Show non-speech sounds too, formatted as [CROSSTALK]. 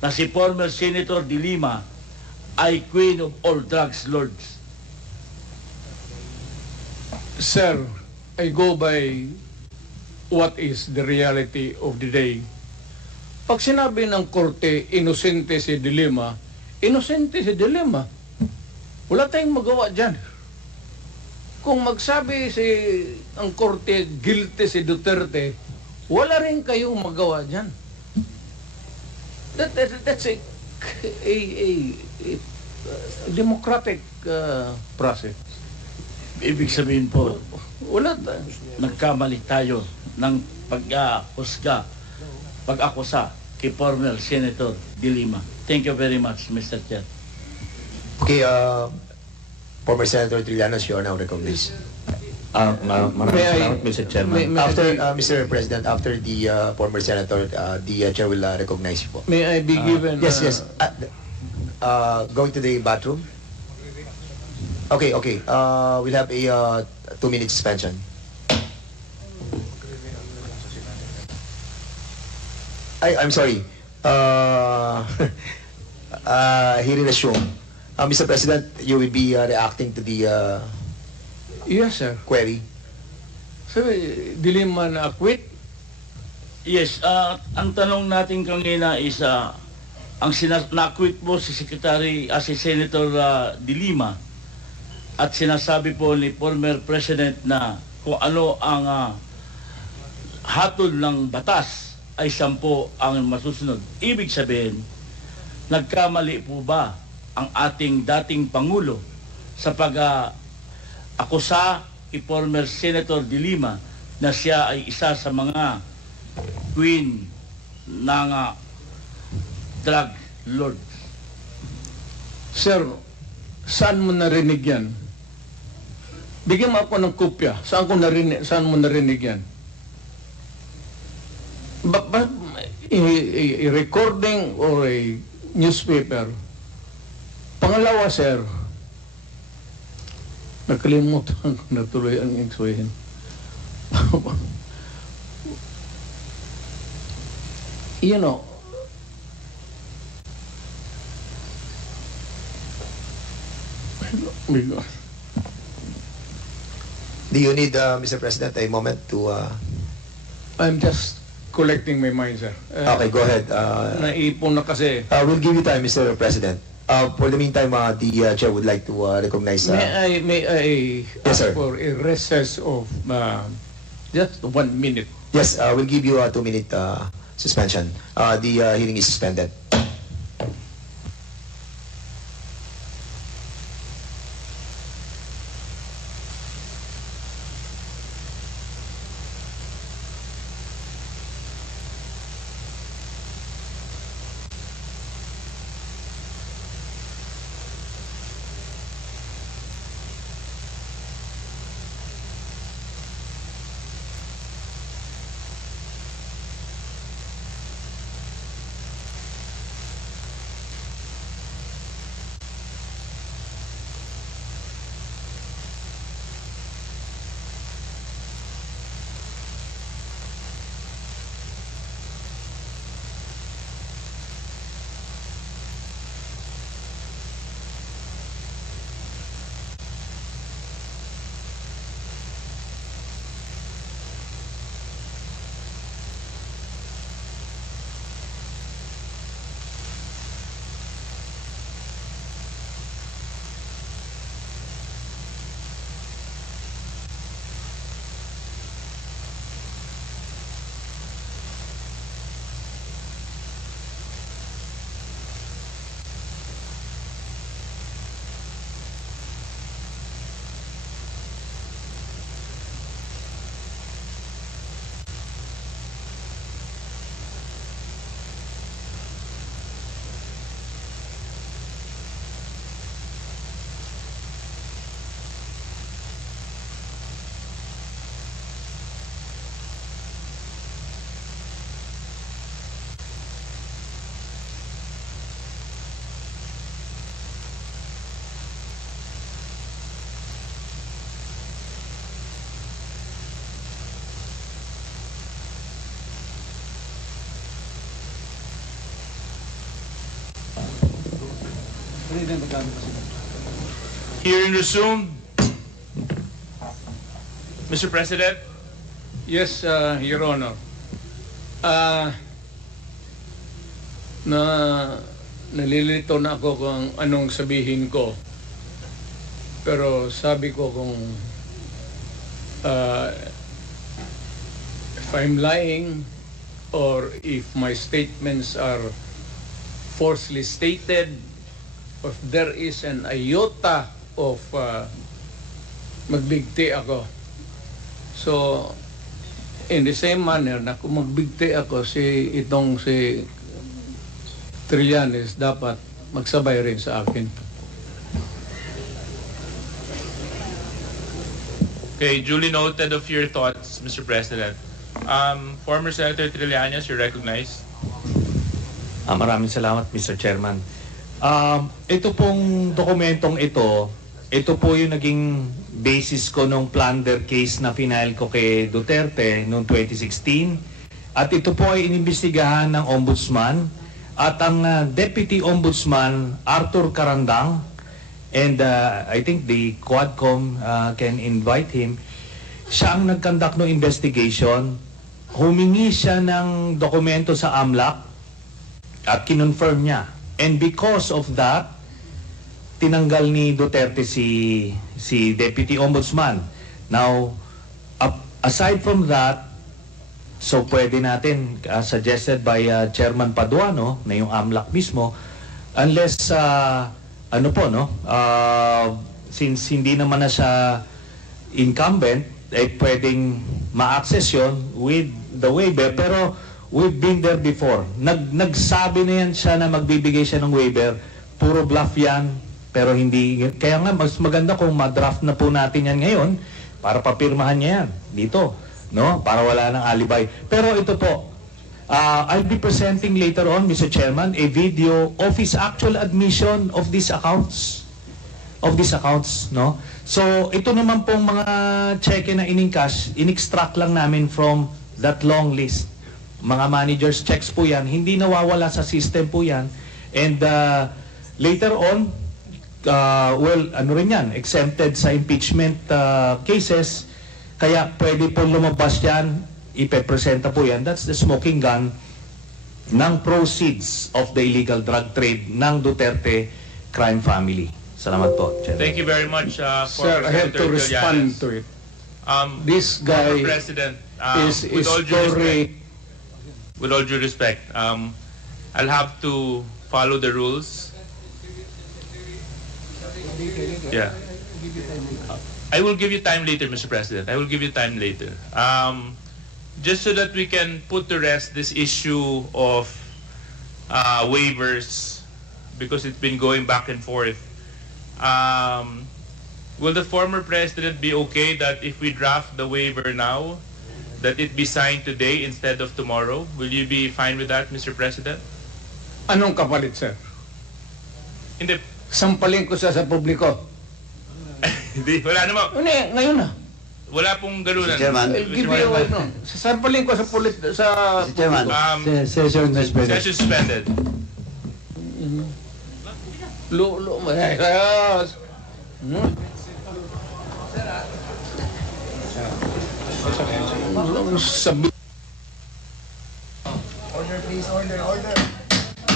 na si former Senator De Lima ay queen of all drugs lords. Sir, I go by what is the reality of the day. Pag sinabi ng korte, inosente si Dilema, inosente si Dilema. Wala tayong magawa dyan. Kung magsabi si ang korte, guilty si Duterte, wala rin kayong magawa dyan. That, that, that's a, a, a, a democratic uh, process. Ibig sabihin po, Wala ta- nagkamali tayo ng pag-ahusga, pag-akusa kay former Senator De Lima. Thank you very much, Mr. Chair. Okay, uh, former Senator Trillanos, you are now recognized. Ah, ma maraming May I- salamat, Mr. Chairman. may- may- After, uh, Mr. President, after the uh, former Senator, uh, the uh, Chair will uh, recognize you po. May I be given... Yes, uh, yes. Uh, uh, going to the bathroom? Okay, okay. Uh, we'll have a uh, two-minute suspension. I, I'm sorry. Uh, [LAUGHS] uh, hearing assume. Uh, Mr. President, you will be uh, reacting to the uh, Yes, sir. query. Sabi, dilima na acquit. Yes, ah, ang tanong natin kanina is ah, ang sinas na-quit po si Secretary, ah, si Senator ah, De Lima at sinasabi po ni former President na kung ano ang ah, hatol ng batas ay sampo ang masusunod. Ibig sabihin, nagkamali po ba ang ating dating Pangulo sa pag ah, akusa kay former Senator De Lima na siya ay isa sa mga queen ng ah, drug lord. Sir, saan mo narinig yan? Bigyan mo ako ng kopya. Saan ko narinig, saan mo narinig yan? Ba, ba, a- a recording or a newspaper. Pangalawa, sir, nakalimutan ko na tuloy ang iksuhin. [LAUGHS] you know, my God. Do you need, uh, Mr. President, a moment to... Uh, I'm just collecting my mind, sir. Uh, okay, go ahead. Uh, Naipon na kasi. Uh, we'll give you time, Mr. President. Uh, for the meantime, uh, the uh, chair would like to uh, recognize. May Uh, I, may I Yes, ask sir. for a recess of uh, just one minute? yes, uh, we'll give you a two-minute uh, suspension. Uh, the uh, hearing is suspended. Hearing resumed. Mr. President, Yes, uh, Your Honor. Ah, na nalilito na ako kung anong sabihin ko. Pero sabi ko kung ah, if I'm lying or if my statements are falsely stated, if there is an iota of ah, magbigti ako. So, in the same manner na kung magbigti ako si itong si Trillanes dapat magsabay rin sa akin. okay, duly noted of your thoughts, Mr. President. Um, former Senator Trillanes, you're recognized. Ah, maraming salamat, Mr. Chairman. Um, ito pong dokumentong ito, ito po yung naging basis ko nung plunder case na final ko kay Duterte noong 2016. At ito po ay inimbestigahan ng Ombudsman at ang ah, Deputy Ombudsman Arthur Carandang and ah, I think the Quadcom ah, can invite him. Siya ang nagkandak ng investigation. Humingi siya ng dokumento sa AMLAC at kinonfirm niya. And because of that, tinanggal ni Duterte si si Deputy Ombudsman. Now, aside from that, so pwede natin, uh, suggested by uh, Chairman Paduano, na yung AMLAC mismo, unless, uh, ano po, no, uh, since hindi naman na siya incumbent, eh pwedeng ma-access yun with the waiver. Pero we've been there before. Nag, nagsabi na yan siya na magbibigay siya ng waiver. Puro bluff yan. Pero hindi, kaya nga mas maganda kung ma-draft na po natin yan ngayon para papirmahan niya yan dito. No? Para wala ng alibay. Pero ito po, uh, I'll be presenting later on, Mr. Chairman, a video of his actual admission of these accounts of these accounts, no? So, ito naman pong mga cheque na in-encash, in-extract lang namin from that long list. Mga managers checks po yan, hindi nawawala sa system po yan. And uh, later on, uh, well, ano rin yan, exempted sa impeachment uh, cases, kaya pwede po lumabas yan, ipepresenta po yan, that's the smoking gun ng proceeds of the illegal drug trade ng Duterte crime family. Salamat po, Chairman. Thank you very much, uh, Sir, former I have to respond to it. Um, This guy President, um, is, with is all due respect, story, with all due respect, um, I'll have to follow the rules. Yeah. I will give you time later, Mr. President. I will give you time later. Um, just so that we can put to rest this issue of uh, waivers, because it's been going back and forth. Um, will the former president be okay that if we draft the waiver now, that it be signed today instead of tomorrow? Will you be fine with that, Mr. President? anong kapalit, sir? Hindi, Sampalin ko siya sa publiko. hindi, wala naman. Hindi, ngayon na. Wala pong ganunan. Mr. Chairman. I'll give you, ano, sasampalin ko sa pulit, sa... Mr. Chairman. Um, Session suspended. session suspended. Lo, lo, eh, ayos. Hmm? Sabi- Order please, order, order.